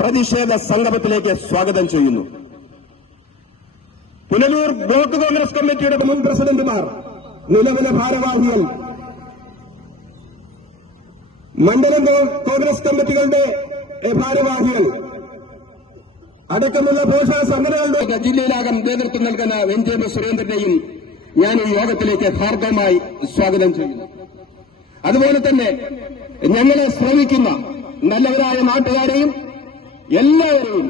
പ്രതിഷേധ സംഗമത്തിലേക്ക് സ്വാഗതം ചെയ്യുന്നു. പുനലൂർ ബ്ലോക്ക് കോൺഗ്രസ് കമ്മിറ്റിയുടെ മുൻ പ്രസിഡന്റുമാർ, നിലവിലെ ഭാരവാഹികൾ, മണ്ഡലം കോൺഗ്രസ് കമ്മിറ്റികളുടെ ഭാരവാഹികൾ അടക്കമുള്ള പോഷക സംഘടനകളുടെ ജില്ലയിലാകം നേതൃത്വം നൽകുന്ന വെഞ്ചേരി സുരേന്ദ്രനെയും ഞാൻ ഈ യോഗത്തിലേക്ക് ഹാർദവമായി സ്വാഗതം ചെയ്യുന്നു. അതുപോലെ തന്നെ ഞങ്ങളെ ശ്രമിക്കുന്ന നല്ലവരായ നാട്ടുകാരെയും എല്ലാവരെയും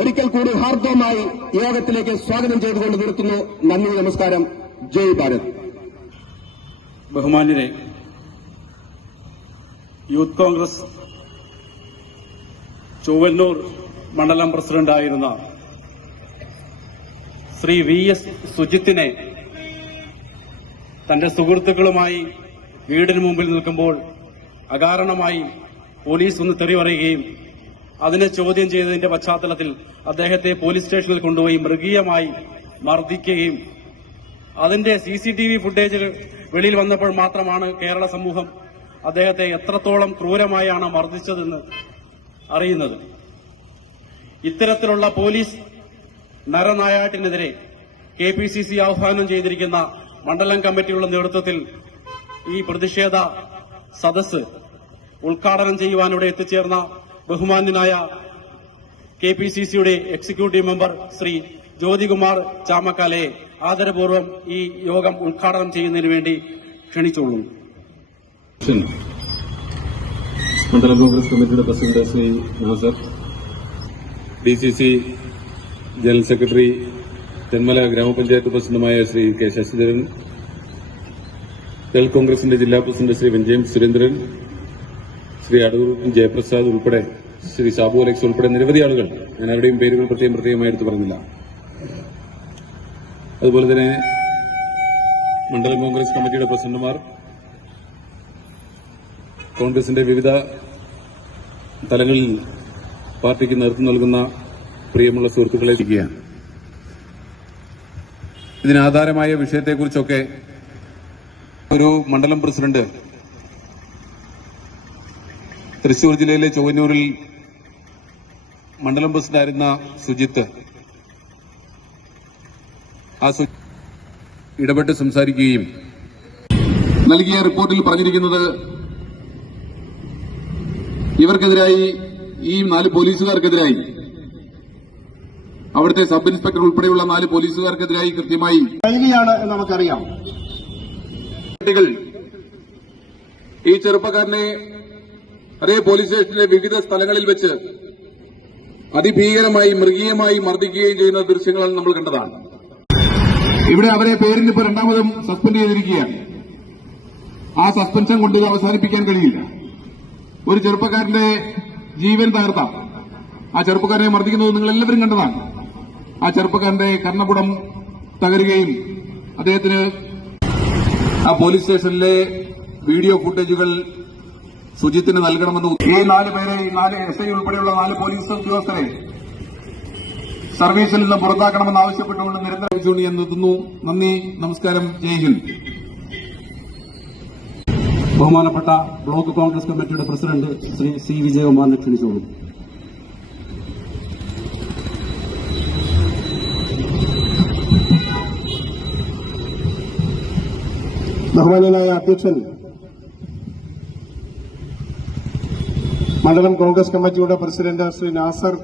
ഒരിക്കൽ കൂടി ഹാർദവമായി യോഗത്തിലേക്ക് സ്വാഗതം ചെയ്തുകൊണ്ട് നിർത്തുന്നു. നന്ദി, നമസ്കാരം, ജയ് ഭാരത്. ബഹുമാന്യരെ, യൂത്ത് കോൺഗ്രസ് ചൊവ്വന്നൂർ മണ്ഡലം പ്രസിഡന്റായിരുന്ന ശ്രീ VS സുജിത്തിനെ തന്റെ സുഹൃത്തുക്കളുമായി വീടിന് മുമ്പിൽ നിൽക്കുമ്പോൾ അകാരണമായി പോലീസ് ഒന്ന് തെറി പറയുകയും അതിനെ ചോദ്യം ചെയ്തതിന്റെ പശ്ചാത്തലത്തിൽ അദ്ദേഹത്തെ പോലീസ് സ്റ്റേഷനിൽ കൊണ്ടുപോയി മൃഗീയമായി മർദ്ദിക്കുകയും അതിന്റെ CCTV ഫുട്ടേജ് വെളിയിൽ വന്നപ്പോൾ മാത്രമാണ് കേരള സമൂഹം അദ്ദേഹത്തെ എത്രത്തോളം ക്രൂരമായാണ് മർദ്ദിച്ചതെന്ന് അറിയുന്നത്. ഇത്തരത്തിലുള്ള പോലീസ് നരനായാട്ടിനെതിരെ KPCC ആഹ്വാനം ചെയ്തിരിക്കുന്ന മണ്ഡലം കമ്മിറ്റിയുടെ നേതൃത്വത്തിൽ ഈ പ്രതിഷേധ സദസ്സ് ഉദ്ഘാടനം ചെയ്യുവാനിവിടെ എത്തിച്ചേർന്ന ബഹുമാന്യനായ KPCCയുടെ എക്സിക്യൂട്ടീവ് മെമ്പർ ശ്രീ ജ്യോതികുമാർ ചാമക്കാലയെ ആദരപൂർവ്വം ഈ യോഗം ഉദ്ഘാടനം ചെയ്യുന്നതിന് വേണ്ടി ക്ഷണിച്ചുകൊള്ളുന്നു. മണ്ഡലം കോൺഗ്രസ് കമ്മിറ്റിയുടെ president Shri Nasar, DCC general secretary, Thenmala ഗ്രാമപഞ്ചായത്ത് പ്രസിഡന്റുമായ ശ്രീ K. ശശിധരൻ, ദൾ കോൺഗ്രസിന്റെ ജില്ലാ പ്രസിഡന്റ് ശ്രീ വെഞ്ചേരി സുരേന്ദ്രൻ, ശ്രീ അടൂർ ജയപ്രസാദ് ഉൾപ്പെടെ ശ്രീ സാബു അലക്സ് ഉൾപ്പെടെ നിരവധി ആളുകൾ, ഞാൻ ആരുടെയും പേരുകൾ പ്രത്യേകമായി എടുത്തു പറഞ്ഞില്ല. അതുപോലെ തന്നെ മണ്ഡലം കോൺഗ്രസ് കമ്മിറ്റിയുടെ പ്രസിഡന്റുമാർ, കോൺഗ്രസിന്റെ വിവിധ തലങ്ങളിൽ പാർട്ടിക്ക് നേതൃത്വം നൽകുന്ന പ്രിയമുള്ള സുഹൃത്തുക്കളെ ഇരിക്കുകയാണ്. ഇതിനാധാരമായ വിഷയത്തെക്കുറിച്ചൊക്കെ ഒരു മണ്ഡലം പ്രസിഡന്റ് തൃശൂർ ജില്ലയിലെ ചൊവ്വന്നൂരിൽ മണ്ഡലം പ്രസിഡന്റായിരുന്ന സുജിത്ത് ഇടപെട്ട് സംസാരിക്കുകയും നൽകിയ റിപ്പോർട്ടിൽ പറഞ്ഞിരിക്കുന്നത് ഇവർക്കെതിരായി, ഈ 4 പോലീസുകാർക്കെതിരായി, അവിടുത്തെ സബ് ഇൻസ്പെക്ടർ ഉൾപ്പെടെയുള്ള 4 പോലീസുകാർക്കെതിരായി കൃത്യമായി നൽകിയാണ് എന്ന് നമുക്കറിയാം. ഈ ചെറുപ്പക്കാരനെ അതേ പോലീസ് സ്റ്റേഷനിലെ വിവിധ സ്ഥലങ്ങളിൽ വെച്ച് അതിഭീകരമായി മൃഗീയമായി മർദ്ദിക്കുകയും ചെയ്യുന്ന ദൃശ്യങ്ങൾ നമ്മൾ കണ്ടതാണ്. ഇവിടെ അവരെ പേരിൽ ഇപ്പോൾ 2ാമതും സസ്പെൻഡ് ചെയ്തിരിക്കുകയാണ്. ആ സസ്പെൻഷൻ കൊണ്ട് ഇത് അവസാനിപ്പിക്കാൻ കഴിയില്ല. ഒരു ചെറുപ്പക്കാരന്റെ ജീവൻ തകർത്ത ആ ചെറുപ്പക്കാരനെ മർദ്ദിക്കുന്നത് നിങ്ങൾ എല്ലാവരും കണ്ടതാണ്. ആ ചെറുപ്പക്കാരന്റെ കർണപുടം തകരുകയും അദ്ദേഹത്തിന് ആ പോലീസ് സ്റ്റേഷനിലെ വീഡിയോ ഫുട്ടേജുകൾ സുജിത്തിന് നൽകണമെന്ന് ഈ 4 പേരെ, ഈ 4 SI ഉൾപ്പെടെയുള്ള 4 പോലീസ് ഉദ്യോഗസ്ഥരെ സർവീസിൽ നിന്ന് പുറത്താക്കണമെന്ന് ആവശ്യപ്പെട്ടുകൊണ്ട് നിരന്തരം ഞാൻ നിർത്തുന്നു. നന്ദി, നമസ്കാരം, ജയ് ഹിന്ദ്. ബഹുമാനപ്പെട്ട ബ്ലോക്ക് കോൺഗ്രസ് കമ്മിറ്റിയുടെ പ്രസിഡന്റ് ശ്രീ C. വിജയകുമാറിനെ ക്ഷണിച്ചോളൂ. ബഹുമാന്യനായ അധ്യക്ഷൻ, മണ്ഡലം കോൺഗ്രസ് കമ്മിറ്റിയുടെ പ്രസിഡന്റ് ശ്രീ നാസർ